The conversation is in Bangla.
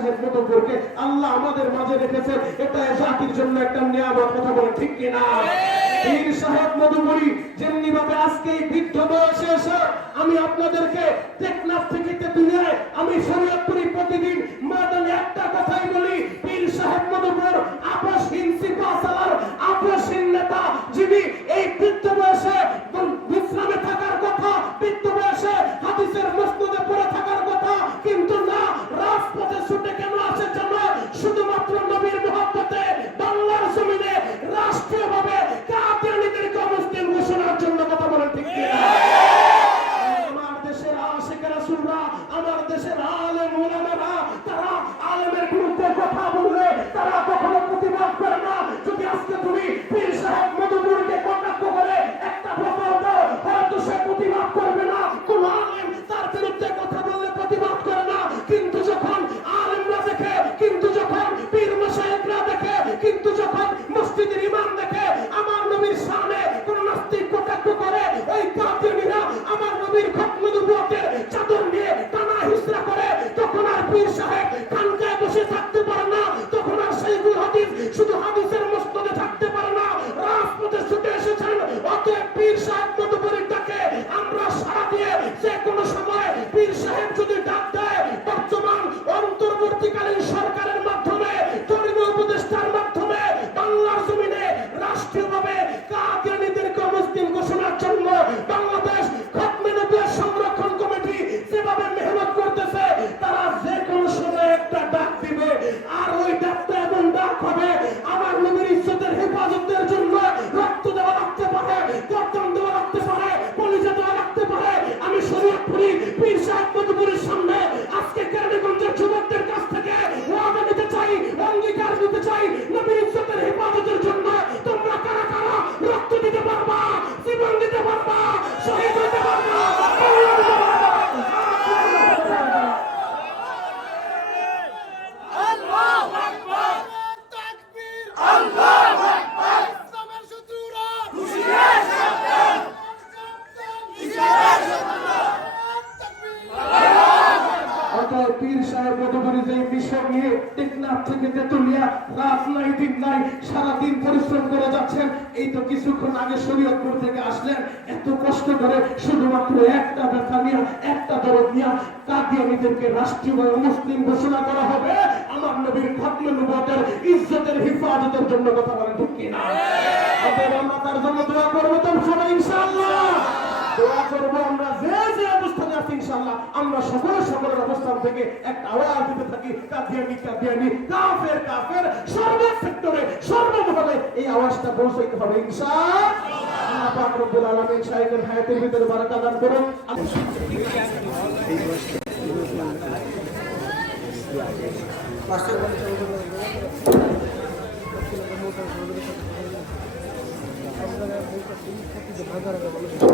সাহেব করবে। আল্লাহ আমাদের মাঝে রেখেছে এটা জাতির জন্য একটা নিয়ামত কথা বলে ঠিক কিনা? পীর সাহেব মধুমুরি যেমনি ভাবে আজকে এই বৃদ্ধ বয়সে এসে আমি আপনাদেরকে টেকনাফ থেকে তেতুলিয়ায় শরীয়তপুরি পীর সাহেব সামনে আজকে কেরানীগঞ্জের যুবকদের কাছ থেকে ওয়াদা নিতে চাই, অঙ্গীকার নিতে চাই, নবীর ইজ্জতের হেফাজতের জন্য তোমরা কারা কারা রক্ত দিতে পারবা, জীবন দিতে পারবা, শহীদ পীর সাহেব মধুপুরি যে মিশন নিয়ে টেকনাফ থেকে তেতুলিয়া রাত নাই দিন নাই সারাদিন পরিশ্রম করে যাচ্ছেন এই তো কিছুক্ষণ আগে শরীয়তপুর থেকে আসলেন। এত কষ্ট করে শুধুমাত্র একটা ব্যথা নিয়ে একটা দরদ নিয়ে কাদিয়ানীদেরকে রাষ্ট্রীয় মুসলিম ঘোষণা করা হবে। আমার নবীর খতমে নবুয়তের ইজ্জতের হিফাজতের জন্য কথা বলেন ঠিক কিনা? আমরা তার জন্য দোয়া করব তো সবাই ইনশাআল্লাহ। দোয়া করব আমরা অবস্থানে ইনশাআল্লাহ। আমরা সকলে সকলের অবস্থান থেকে একটা আওয়াজ দিতে থাকি কাদিয়ানি কাদিয়ানি কাফের কাফের সর্ব সেক্টরে সর্বমহলে এই আওয়াজটা পৌঁছাইতে হবে ইনশাআল্লাহ। আল্লাহ পাক রব্বুল আলামিন শাইখের হায়াতের ভিতরে বারাকা দান করুন। ভালো